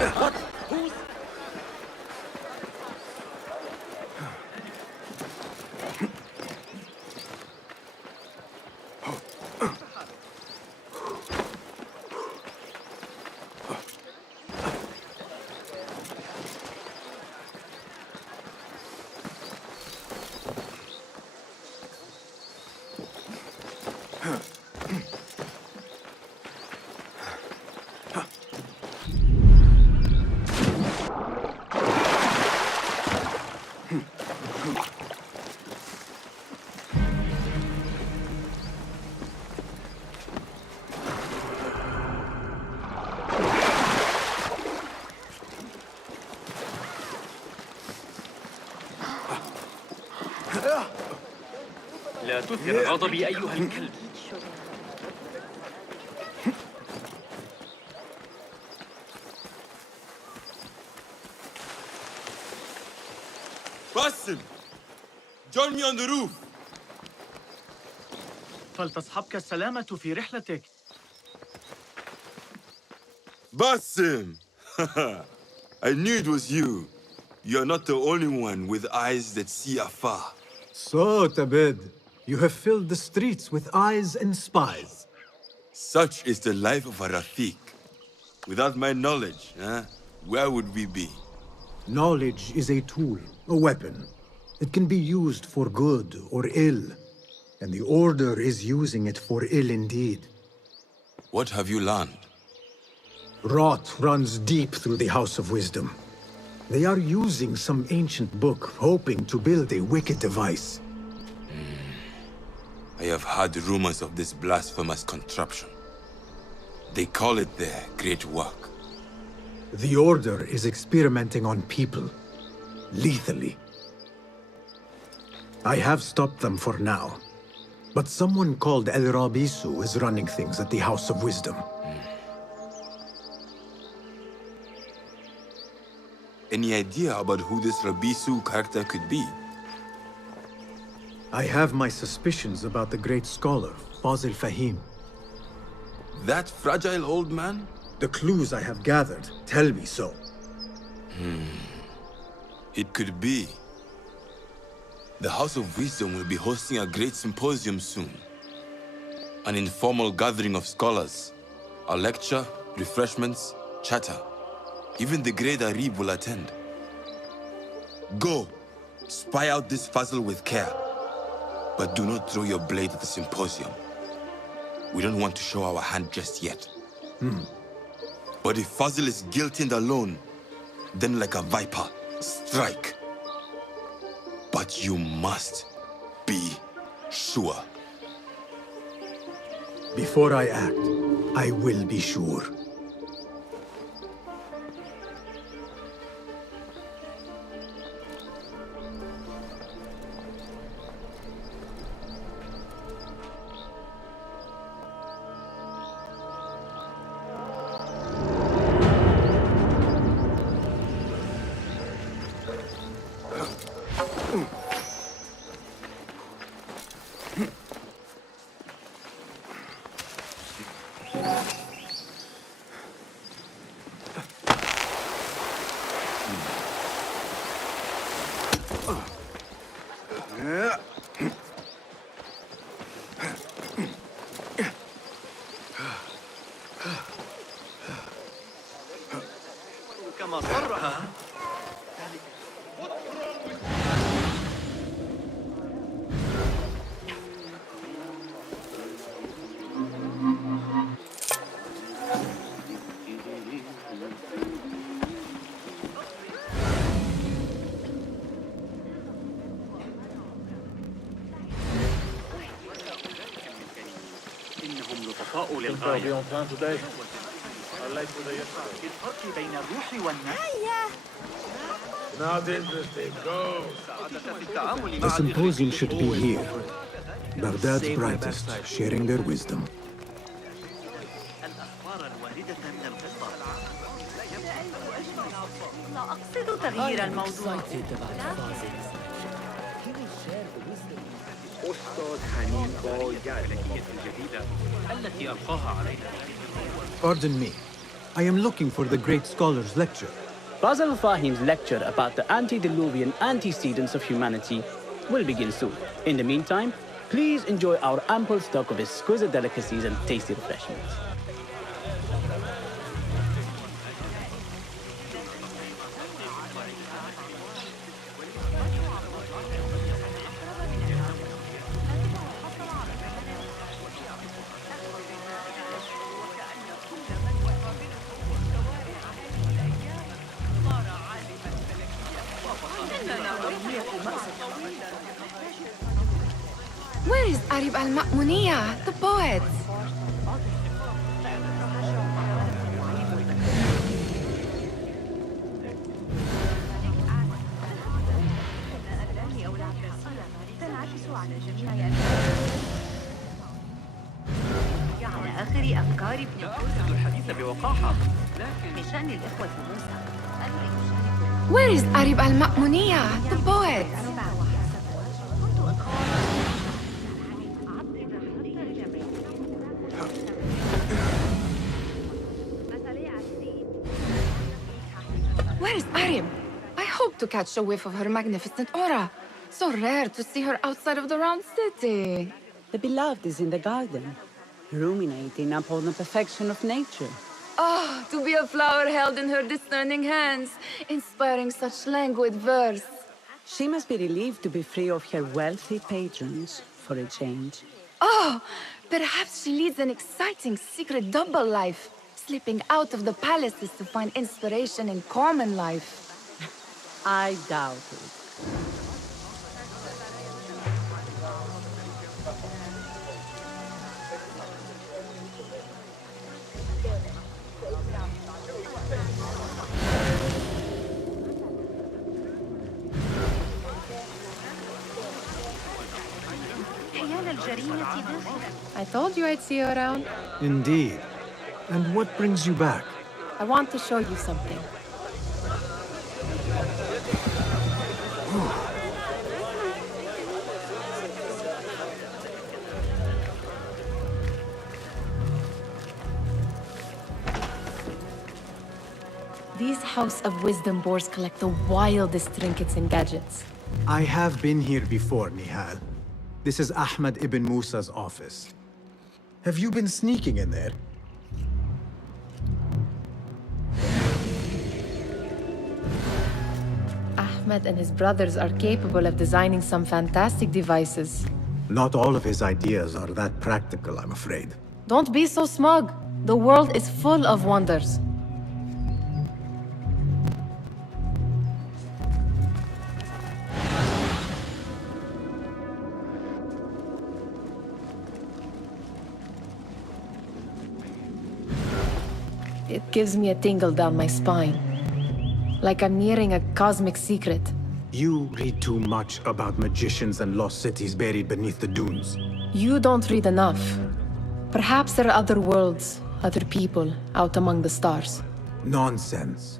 What? Who's... لا تثر غضبي أيها الكلب. Basim, join me on the roof. فلتصحبك السلامة في رحلتك. Basim! I knew it was you. You're not the only one with eyes that see afar. So, Tabed, you have filled the streets with eyes and spies. Such is the life of a Rafiq. Without my knowledge, where would we be? Knowledge is a tool, a weapon. It can be used for good or ill. And the Order is using it for ill indeed. What have you learned? Rot runs deep through the House of Wisdom. They are using some ancient book, hoping to build a wicked device. I have heard rumors of this blasphemous contraption. They call it their great work. The Order is experimenting on people, lethally. I have stopped them for now. But someone called El Rabisu is running things at the House of Wisdom. Any idea about who this Rabisu character could be? I have my suspicions about the great scholar, Fazil Fahim. That fragile old man? The clues I have gathered tell me so. It could be. The House of Wisdom will be hosting a great symposium soon. An informal gathering of scholars. A lecture, refreshments, chatter. Even the great Arib will attend. Go, spy out this puzzle with care. But do not throw your blade at the symposium. We don't want to show our hand just yet. But if Fazil is guilty and alone, then like a viper, strike. But you must be sure. Before I act, I will be sure. كما صرح. إنهم لطفاء للغاية. الفرق بين الروح والنفس. Not interesting. Go. The symposium should be here. Baghdad's brightest, sharing their wisdom. الأخبار الواردة من الغرب. لا أقصد تغيير الموضوع. أستاذ حنين باید الجديدة التي ألقاها علينا. Pardon me. I am looking for the great scholar's lecture. Basil Fahim's lecture about the antediluvian antecedents of humanity will begin soon. In the meantime, please enjoy our ample stock of exquisite delicacies and tasty refreshments. Where is Arib al-Ma'muniyah, the poet? على آخر أفكار ابن أرسل الحديث بوقاحة. بشأن الإخوة موسى. Where is Arib al-Ma'muniyah, the poet? Where is Arib? I hope to catch a whiff of her magnificent aura. So rare to see her outside of the round city. The beloved is in the garden, ruminating upon the perfection of nature. Oh, to be a flower held in her discerning hands, inspiring such languid verse. She must be relieved to be free of her wealthy patrons for a change. Oh, perhaps she leads an exciting secret double life, slipping out of the palaces to find inspiration in common life. I doubt it. I told you I'd see you around. Indeed. And what brings you back? I want to show you something. These House of Wisdom boars collect the wildest trinkets and gadgets. I have been here before, Nihal. This is Ahmed ibn Musa's office. Have you been sneaking in there? Ahmed and his brothers are capable of designing some fantastic devices. Not all of his ideas are that practical, I'm afraid. Don't be so smug. The world is full of wonders. It gives me a tingle down my spine. Like I'm nearing a cosmic secret. You read too much about magicians and lost cities buried beneath the dunes. You don't read enough. Perhaps there are other worlds, other people, out among the stars. Nonsense.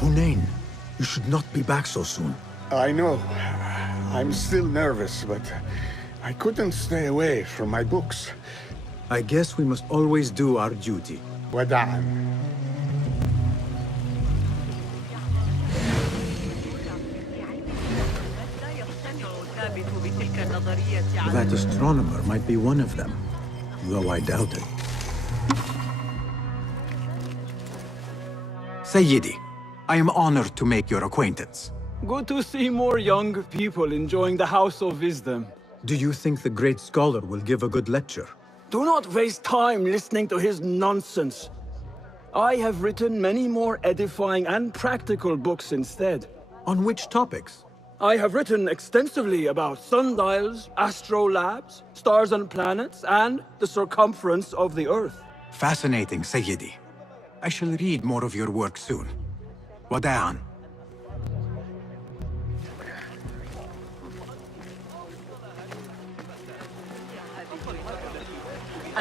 Hunain, you should not be back so soon. I know. I'm still nervous, but I couldn't stay away from my books. I guess we must always do our duty. وداعاً. That astronomer might be one of them, though I doubt it. Sayyidi, I am honored to make your acquaintance. Good to see more young people enjoying the House of Wisdom. Do you think the great scholar will give a good lecture? Do not waste time listening to his nonsense. I have written many more edifying and practical books instead. On which topics? I have written extensively about sundials, astrolabes, stars and planets, and the circumference of the Earth. Fascinating, Sayyidi. I shall read more of your work soon. Wada'an.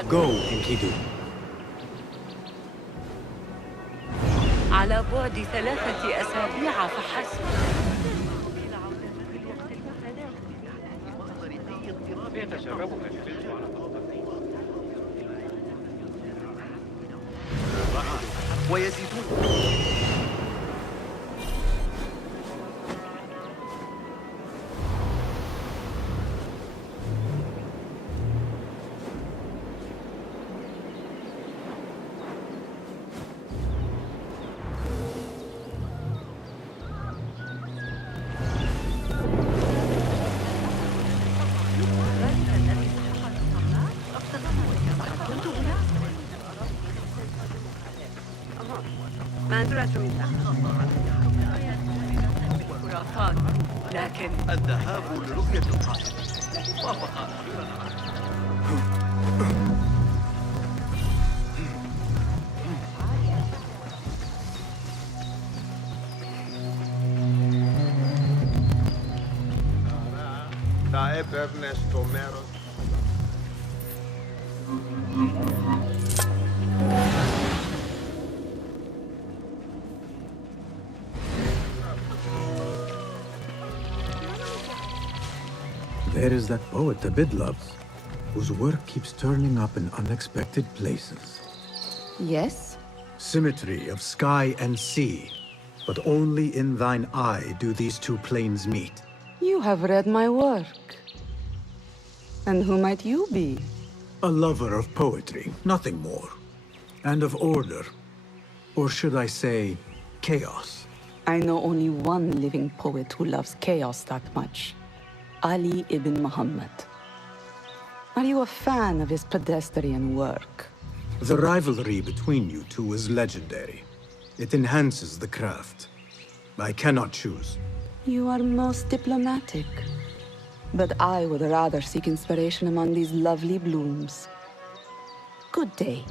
Go, Enkidu. على بعد 3 أسابيع فحسب. ويزيدون. ما درت منها خرافات لكن الذهاب لرؤية القائد. وافق. Θα έπαιρνες το μέρος. There is that poet Abid loves, whose work keeps turning up in unexpected places. Yes? Symmetry of sky and sea, but only in thine eye do these two planes meet. You have read my work. And who might you be? A lover of poetry, nothing more. And of order. Or should I say, chaos. I know only one living poet who loves chaos that much. Ali ibn Muhammad. Are you a fan of his pedestrian work? The rivalry between you two is legendary. It enhances the craft. I cannot choose. You are most diplomatic. But I would rather seek inspiration among these lovely blooms. Good day.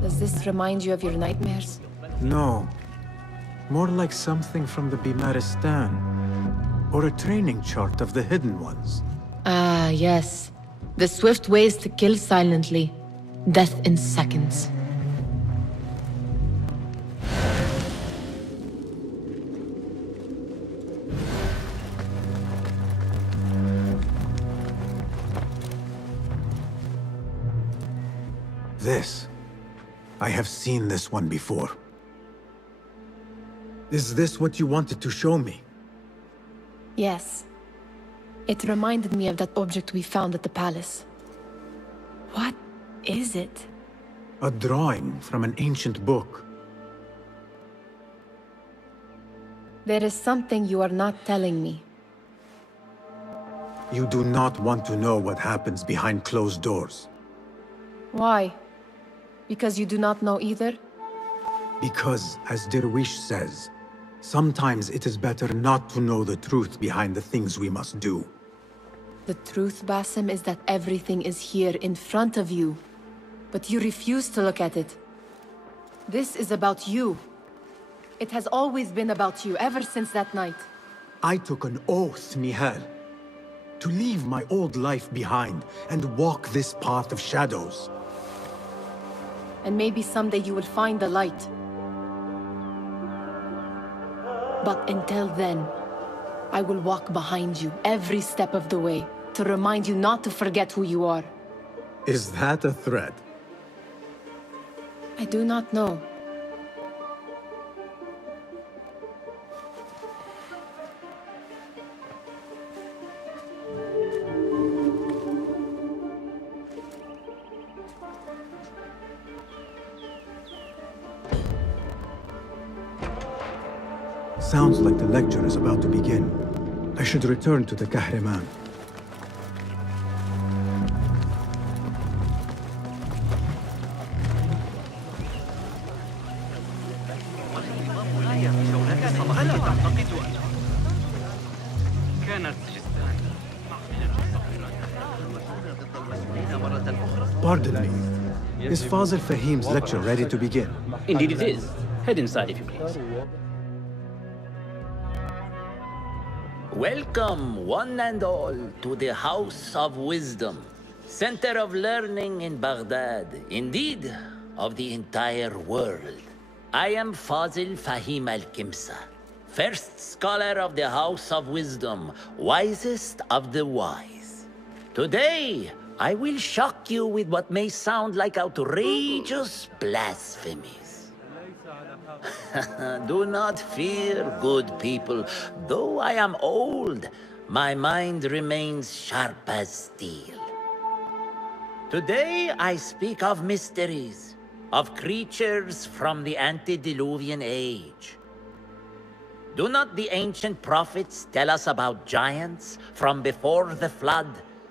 Does this remind you of your nightmares? No. More like something from the Bimaristan. Or a training chart of the Hidden Ones. Ah, yes. The swift ways to kill silently. Death in seconds. This. I have seen this one before. Is this what you wanted to show me? Yes. It reminded me of that object we found at the palace. What is it? A drawing from an ancient book. There is something you are not telling me. You do not want to know what happens behind closed doors. Why? Because you do not know either? Because, as Derwish says, sometimes it is better not to know the truth behind the things we must do. The truth, Basim, is that everything is here in front of you. But you refuse to look at it. This is about you. It has always been about you, ever since that night. I took an oath, Nihal, to leave my old life behind and walk this path of shadows. And maybe someday you will find the light. But until then, I will walk behind you every step of the way to remind you not to forget who you are. Is that a threat? I do not know. Sounds like the lecture is about to begin. I should return to the Kahraman. Pardon me. Is Fazil Fahim's lecture ready to begin? Indeed it is. Head inside if you please. Welcome, one and all, to the House of Wisdom, center of learning in Baghdad, indeed, of the entire world. I am Fazil Fahim al-Kimsa, first scholar of the House of Wisdom, wisest of the wise. Today, I will shock you with what may sound like outrageous blasphemies. Do not fear, good people. Though I am old, my mind remains sharp as steel. Today I speak of mysteries, of creatures from the antediluvian age. Do not the ancient prophets tell us about giants from before the flood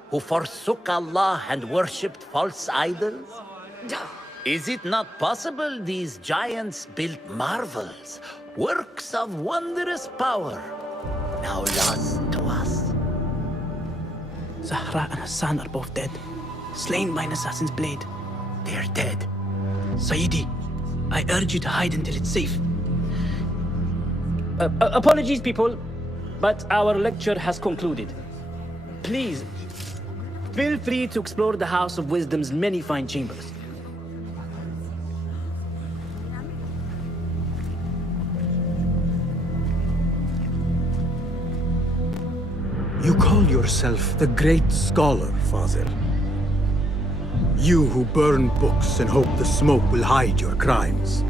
who forsook Allah and worshipped false idols? Is it not possible these giants built marvels, works of wondrous power, now lost to us? Zahra and Hassan are both dead, slain by an assassin's blade. They're dead. Sayyidi, I urge you to hide until it's safe. Apologies, people, but our lecture has concluded. Please, feel free to explore the House of Wisdom's many fine chambers. You call yourself the great scholar, Fazil. You who burn books and hope the smoke will hide your crimes.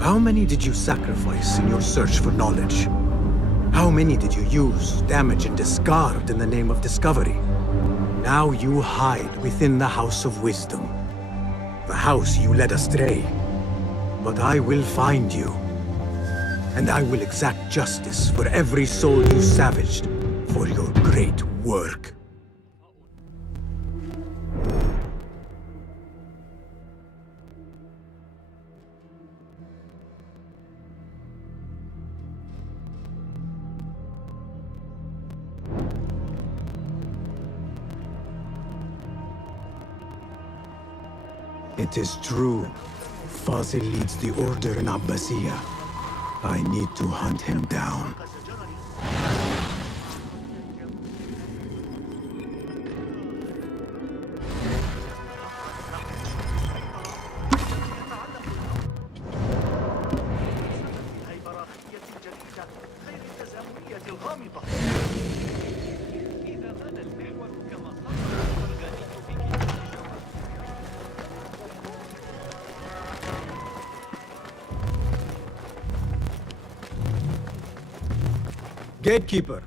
How many did you sacrifice in your search for knowledge? How many did you use, damage, and discard in the name of discovery? Now you hide within the House of Wisdom. The house you led astray. But I will find you. And I will exact justice for every soul you savaged for your great work. It is true. Fazil leads the order in Abbasiyah. I need to hunt him down. Gatekeeper,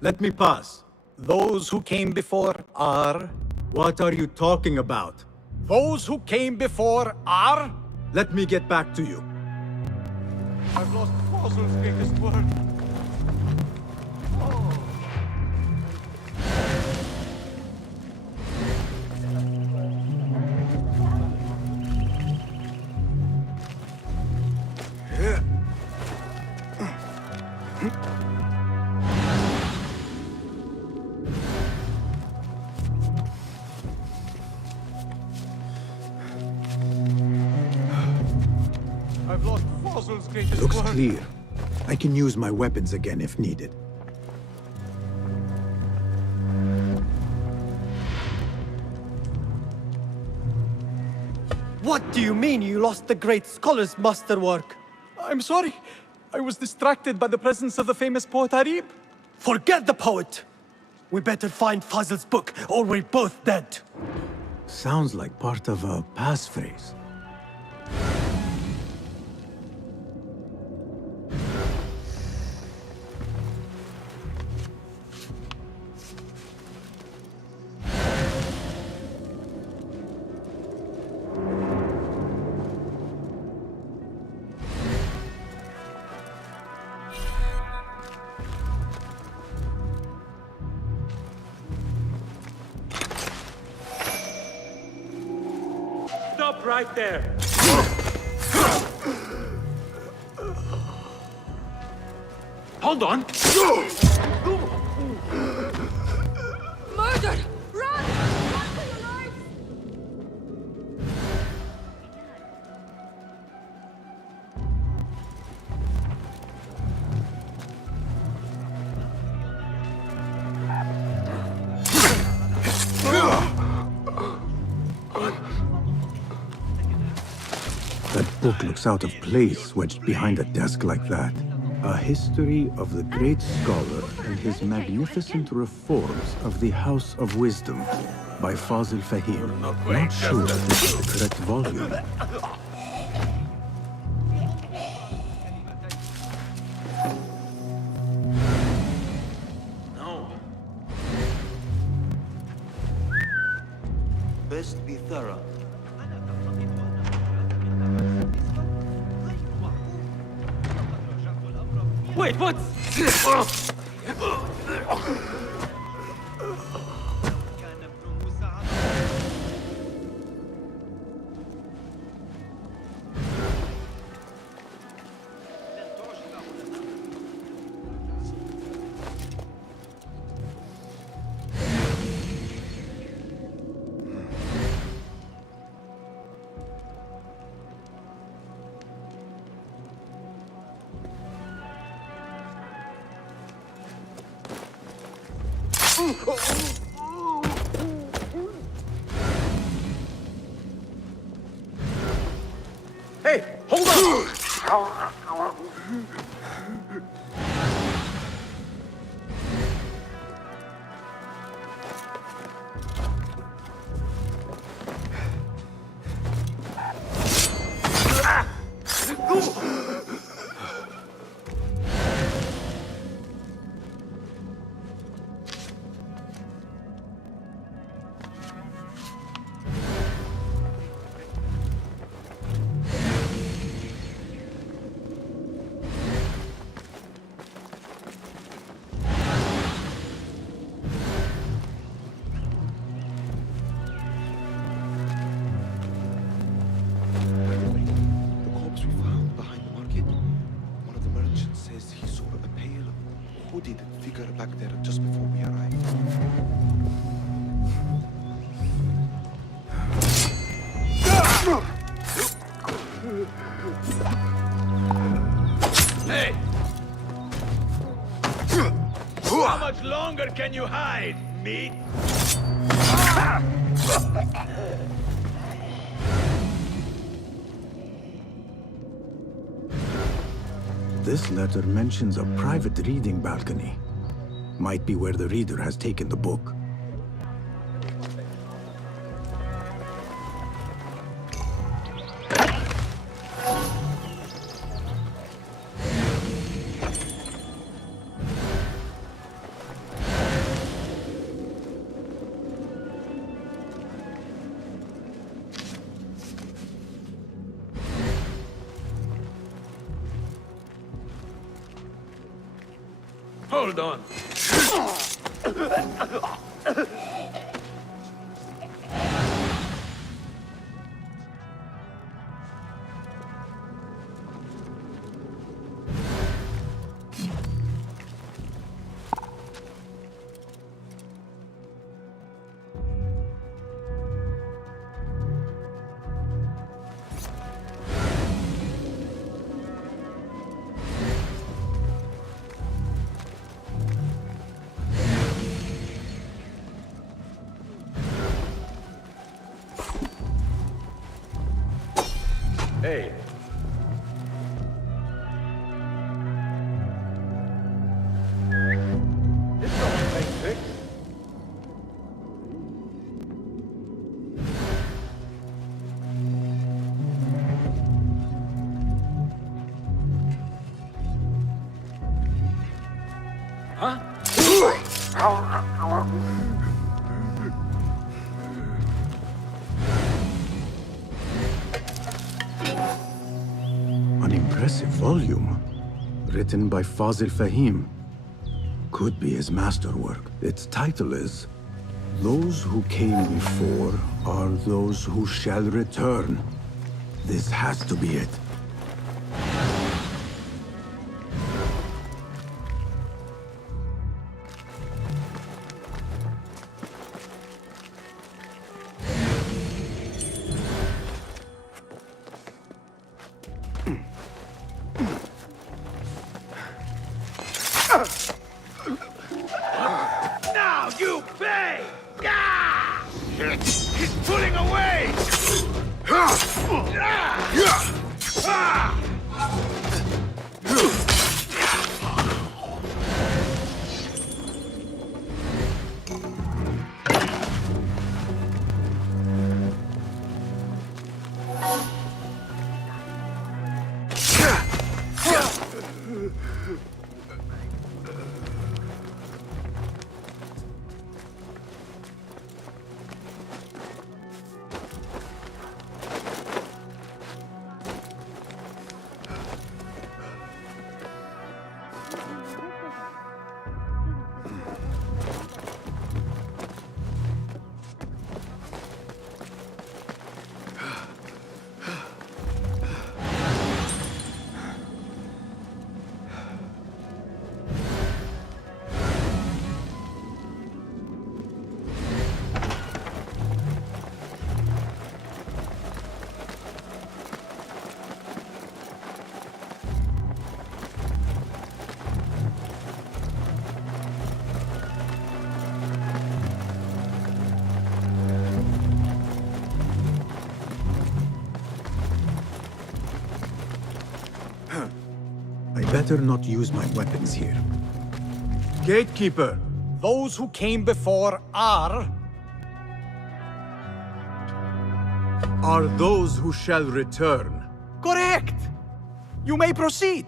let me pass. Those who came before are... What are you talking about? Those who came before are... Let me get back to you. I've lost Fazil's greatest word. puzzle's greatest Looks word. clear. I can use my weapons again if needed. What do you mean you lost the great scholar's masterwork? I'm sorry. I was distracted by the presence of the famous poet Arib. Forget the poet! We better find Fazl's book, or we're both dead. Sounds like part of a passphrase. Stop right there! Hold on! Murdered! Run! Run for your lives! That book looks out of place wedged behind a desk like that. A history of the great scholar and his magnificent reforms of the House of Wisdom by Fazil Fahim. Not sure if this is the correct volume. No. Best be thorough. Wait, what? Hey, hold on! The corpse we found behind the market. One of the merchants says he saw a pale, hooded figure back there just before we arrived. Hey! How much longer can you hide, meat? This letter mentions a private reading balcony. Might be where the reader has taken the book. Hold on. Hey. Did someone take pics? An impressive volume, written by Fazil Fahim. Could be his masterwork. Its title is, Those Who Came Before Are Those Who Shall Return. This has to be it. Now you pay! Gah! He's pulling away! I better not use my weapons here. Gatekeeper, those who came before are those who shall return. correct. You may proceed.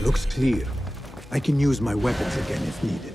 Looks clear. I can use my weapons again if needed.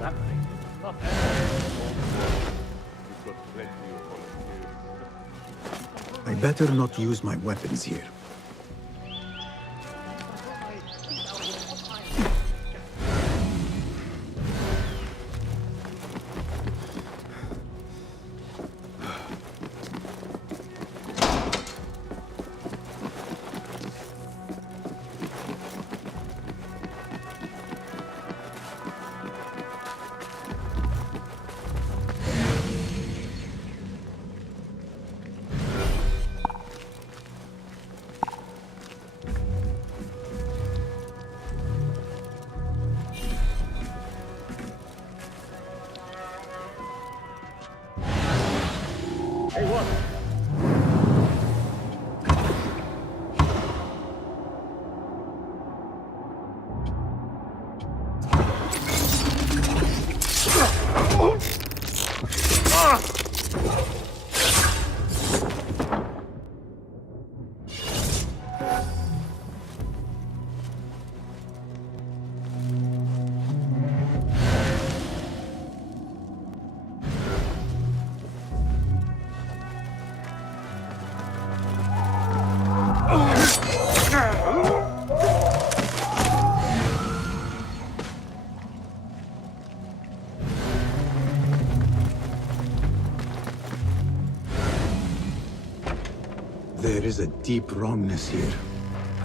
family. Not We've got plenty of volunteers. I better not use my weapons here. There is a deep wrongness here.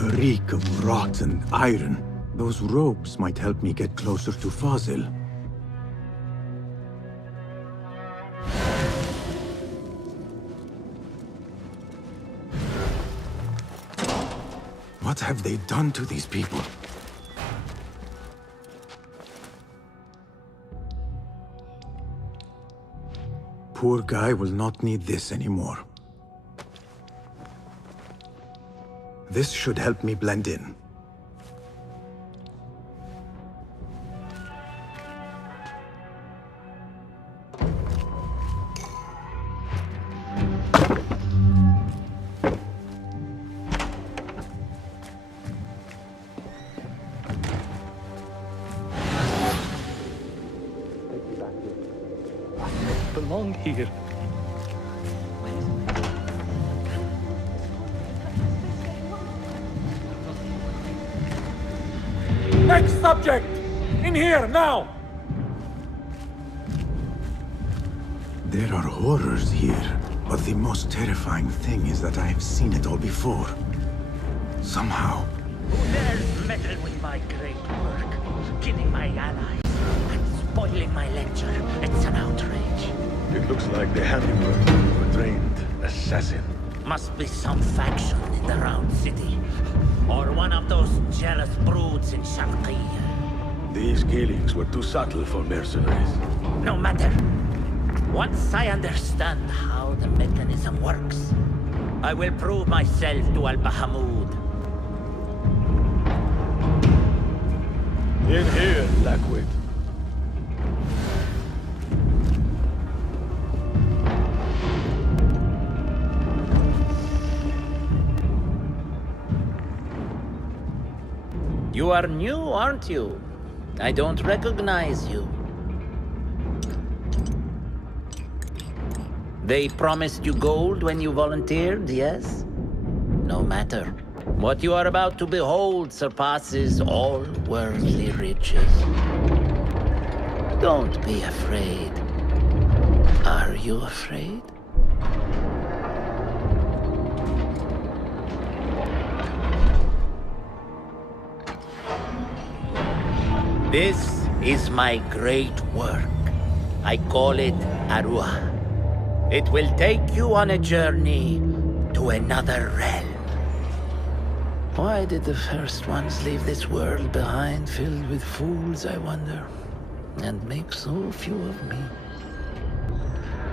A reek of rotten iron. Those robes might help me get closer to Fazil. What have they done to these people? Poor guy will not need this anymore. This should help me blend in. Belong here. Next subject! In here, now! There are horrors here, but the most terrifying thing is that I have seen it all before. Somehow. Who dares meddle with my great work, killing my allies, and spoiling my lecture? It's an outrage. It looks like the handiwork of a trained assassin. Must be some faction in the Round City. Or one of those jealous broods in Sharqiyya. These killings were too subtle for mercenaries. No matter. Once I understand how the mechanism works, I will prove myself to Al-Bahamud. In here, Blackwit. You are new, aren't you? I don't recognize you. They promised you gold when you volunteered, yes? No matter. What you are about to behold surpasses all worldly riches. Don't be afraid. Are you afraid? This is my great work. I call it Arwah. It will take you on a journey to another realm. Why did the first ones leave this world behind, filled with fools, I wonder, and make so few of me?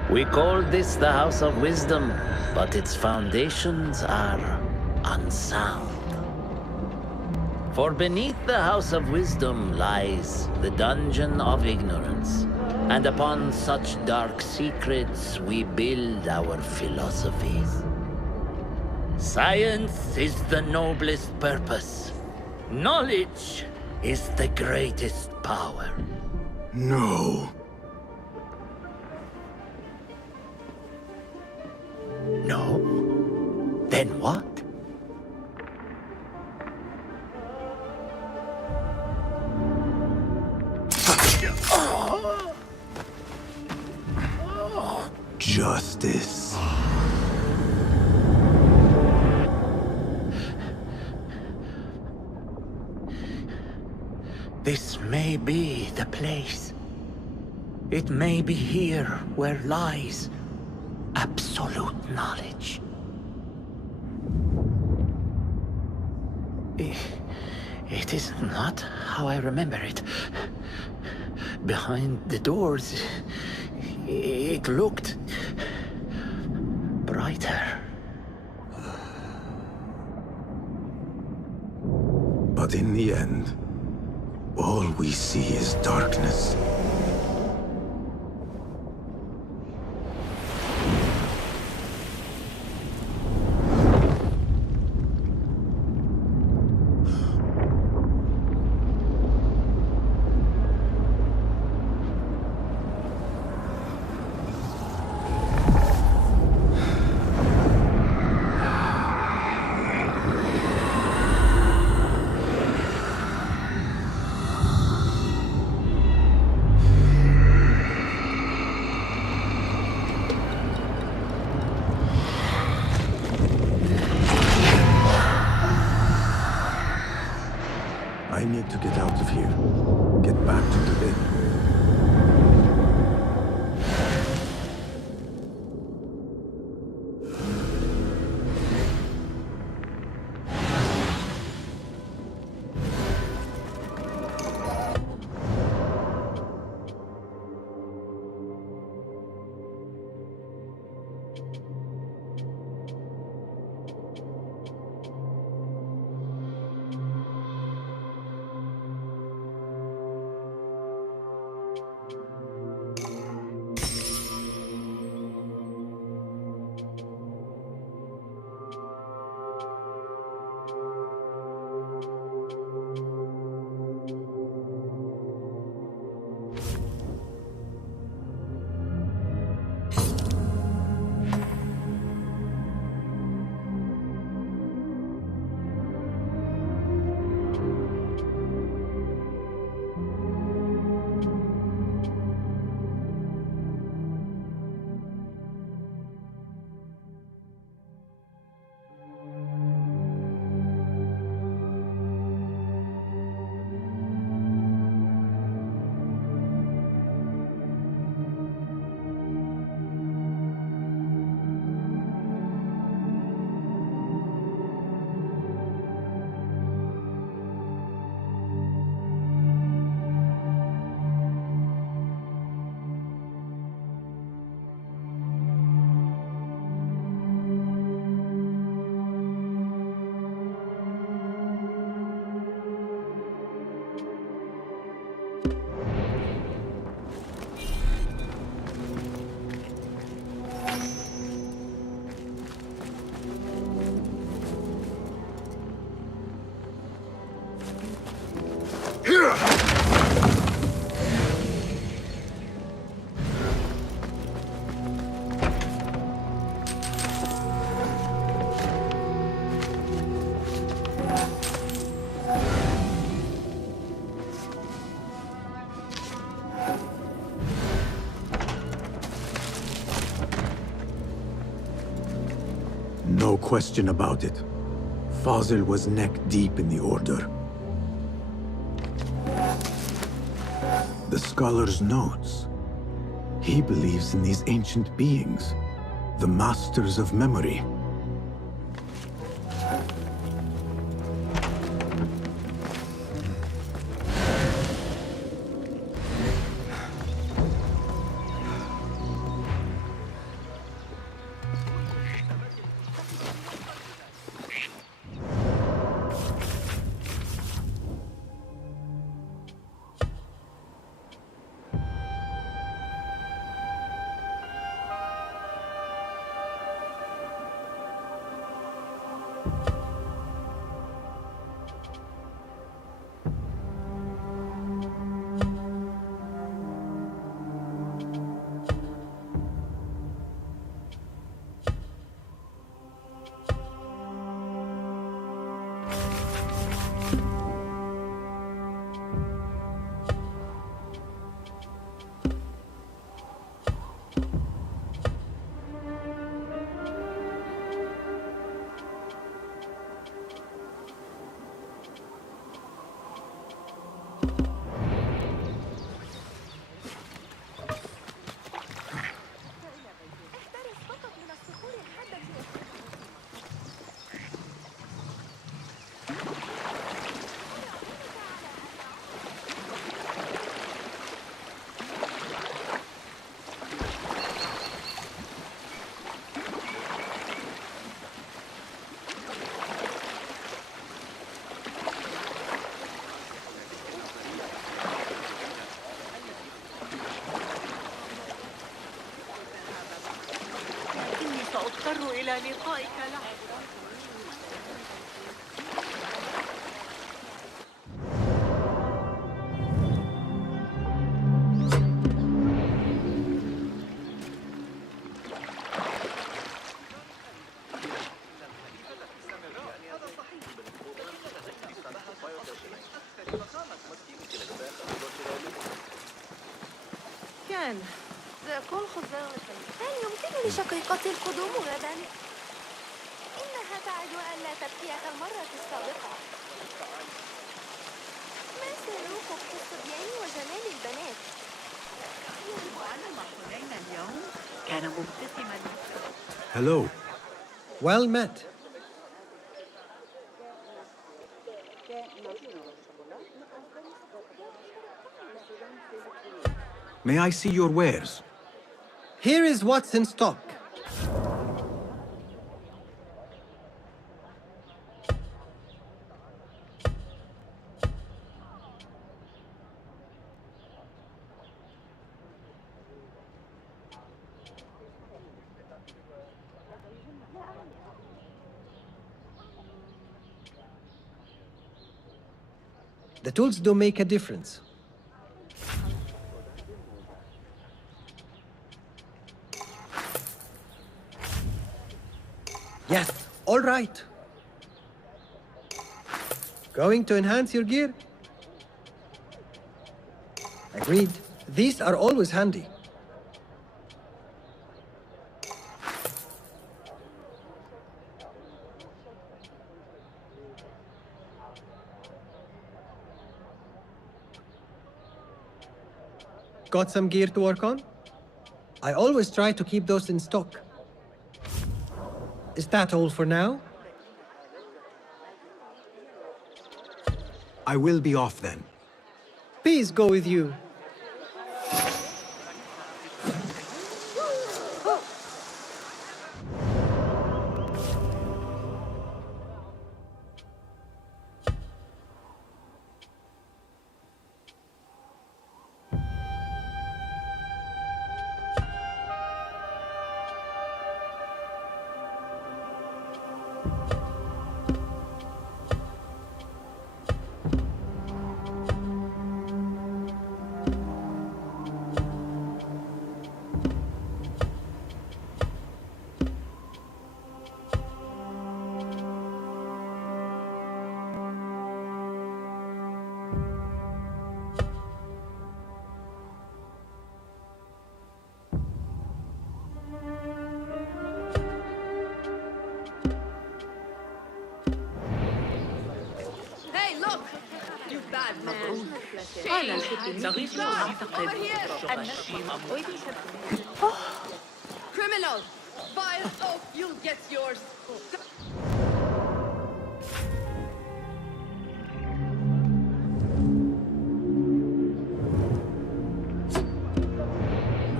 We called this the House of Wisdom, but its foundations are unsound. For beneath the House of Wisdom lies the Dungeon of Ignorance, and upon such dark secrets we build our philosophies. Science is the noblest purpose. Knowledge is the greatest power. No. No? Then what? Justice. This may be the place. It may be here where lies absolute knowledge. It is not how I remember it. Behind the doors, it looked brighter. But in the end, all we see is darkness. I need to get out of here. Get back to the inn. No question about it. Fazil was neck deep in the Order. The scholar's notes. He believes in these ancient beings, the masters of memory. إلى لقائك لاحقا. كان سأكون خزانة. هل يمكنني شقيقتي القدوم غدا؟ إنها تعد ألا تبكي كالمرة السابقة. ما سلوك الصبيان وجمال البنات؟ يجب أن حنين اليوم كان مبتسما. Hello. Well met. May I see your wares? Here is what's in stock. The tools do make a difference. Yes, all right. Going to enhance your gear? Agreed. These are always handy. Got some gear to work on? I always try to keep those in stock. Is that all for now? I will be off then. Peace go with you. Hey, look! You bad man. Over here! Criminal! Fire off! You'll get yours!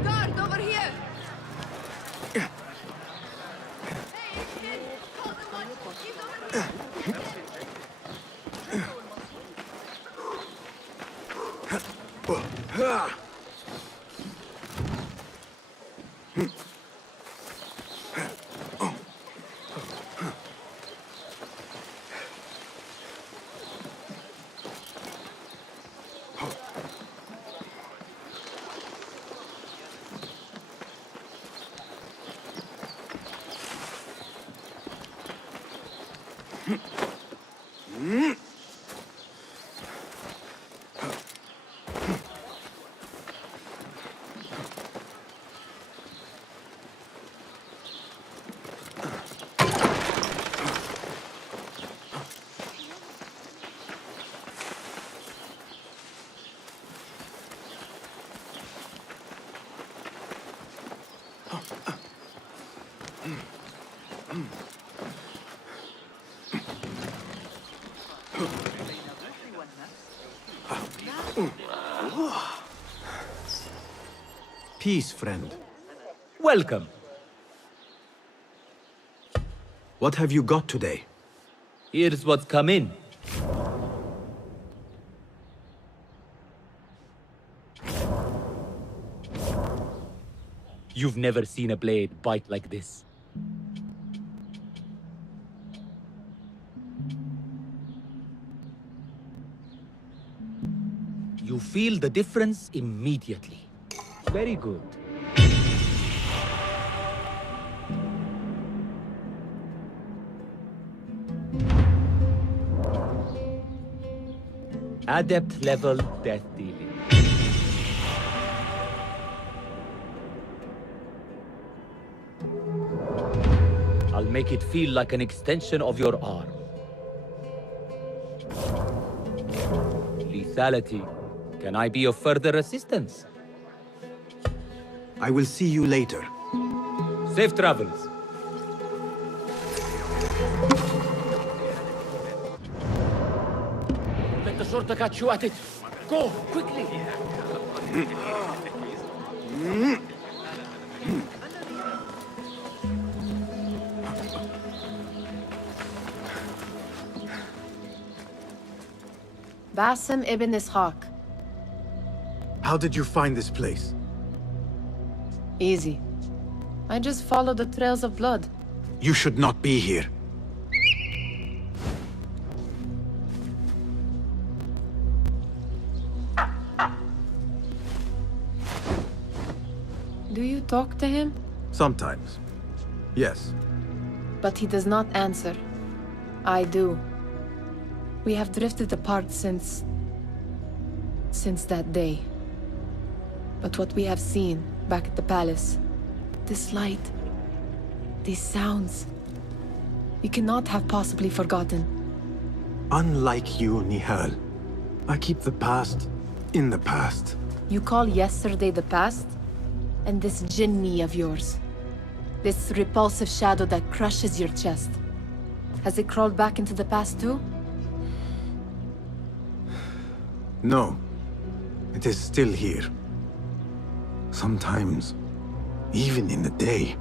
Guard, over here! Hey, kid! Call them one! He's over here! Peace, friend. Welcome. What have you got today? Here's what's come in. You've never seen a blade bite like this. You feel the difference immediately. Very good. Adept level death dealing. I'll make it feel like an extension of your arm. Lethality. Can I be of further assistance? I will see you later. Safe travels. Let the shorter catch you at it. Go, quickly. Basim ibn Ishaq. How did you find this place? Easy. I just followed the trails of blood. You should not be here. Do you talk to him? Sometimes. Yes. But he does not answer. I do. We have drifted apart since that day. But what we have seen back at the palace, this light, these sounds, we cannot have possibly forgotten. Unlike you, Nihal, I keep the past in the past. You call yesterday the past? And this jinni of yours, this repulsive shadow that crushes your chest, has it crawled back into the past too? No. It is still here. Sometimes, even in the day,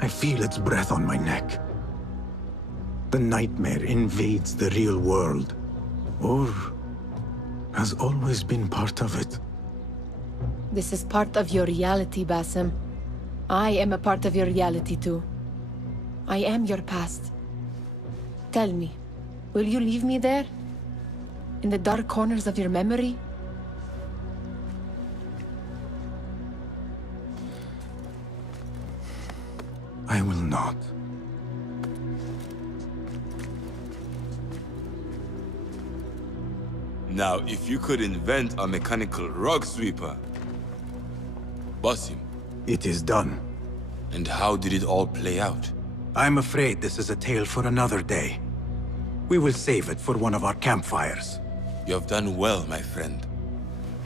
I feel its breath on my neck. The nightmare invades the real world, or has always been part of it. This is part of your reality, Basim. I am a part of your reality too. I am your past. Tell me, will you leave me there? In the dark corners of your memory? I will not. Now, if you could invent a mechanical rug sweeper. Basim. It is done. And how did it all play out? I'm afraid this is a tale for another day. We will save it for one of our campfires. You have done well, my friend.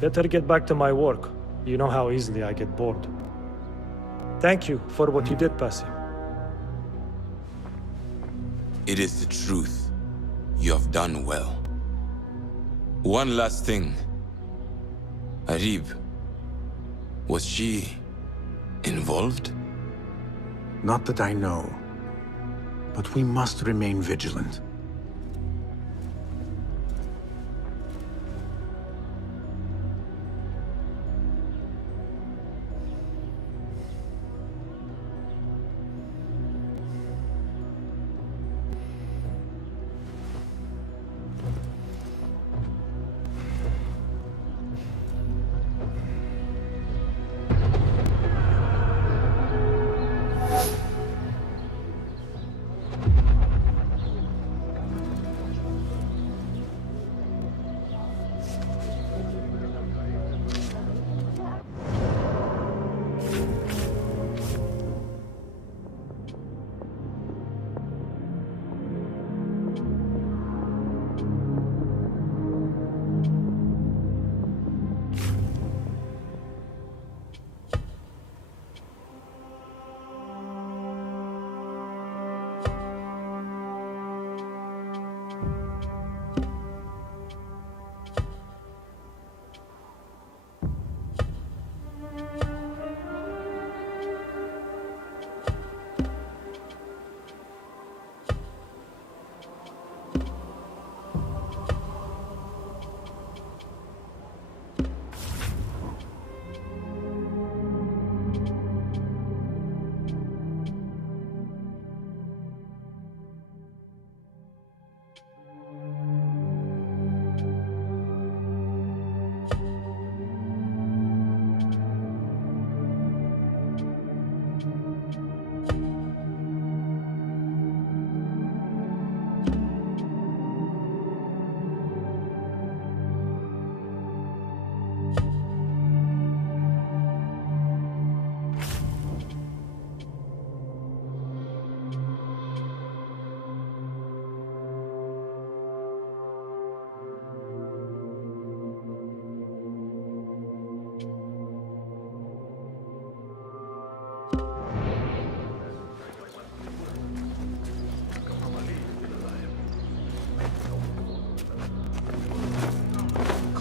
Better get back to my work. You know how easily I get bored. Thank you for what you did, Basim. It is the truth. You have done well. One last thing. Arib. Was she involved? Not that I know. But we must remain vigilant.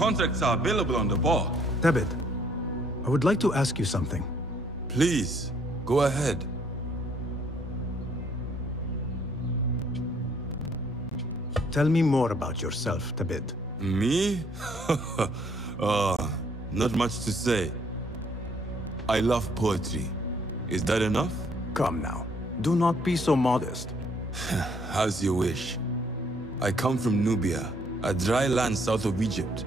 contracts are available on the board. Tebet, I would like to ask you something. Please, go ahead. Tell me more about yourself, Tebet. Me? Not much to say. I love poetry. Is that enough? Come now. Do not be so modest. As you wish. I come from Nubia, a dry land south of Egypt.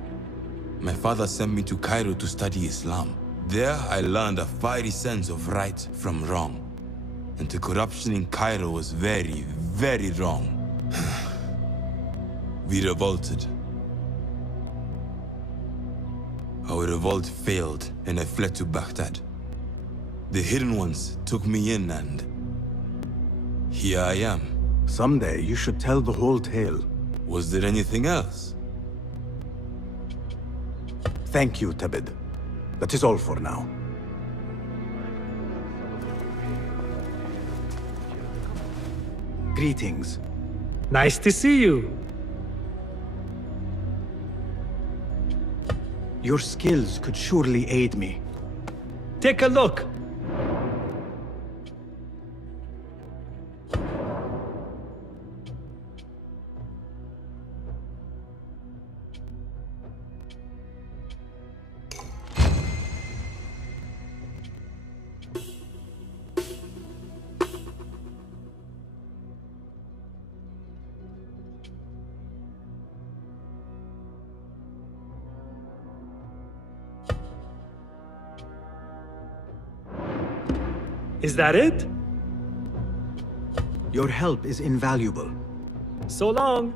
My father sent me to Cairo to study Islam. There, I learned a fiery sense of right from wrong. And the corruption in Cairo was very, very wrong. We revolted. Our revolt failed, and I fled to Baghdad. The Hidden Ones took me in, and here I am. Someday you should tell the whole tale. Was there anything else? Thank you, Tebet. That is all for now. Greetings. Nice to see you. Your skills could surely aid me. Take a look. Is that it? Your help is invaluable. So long.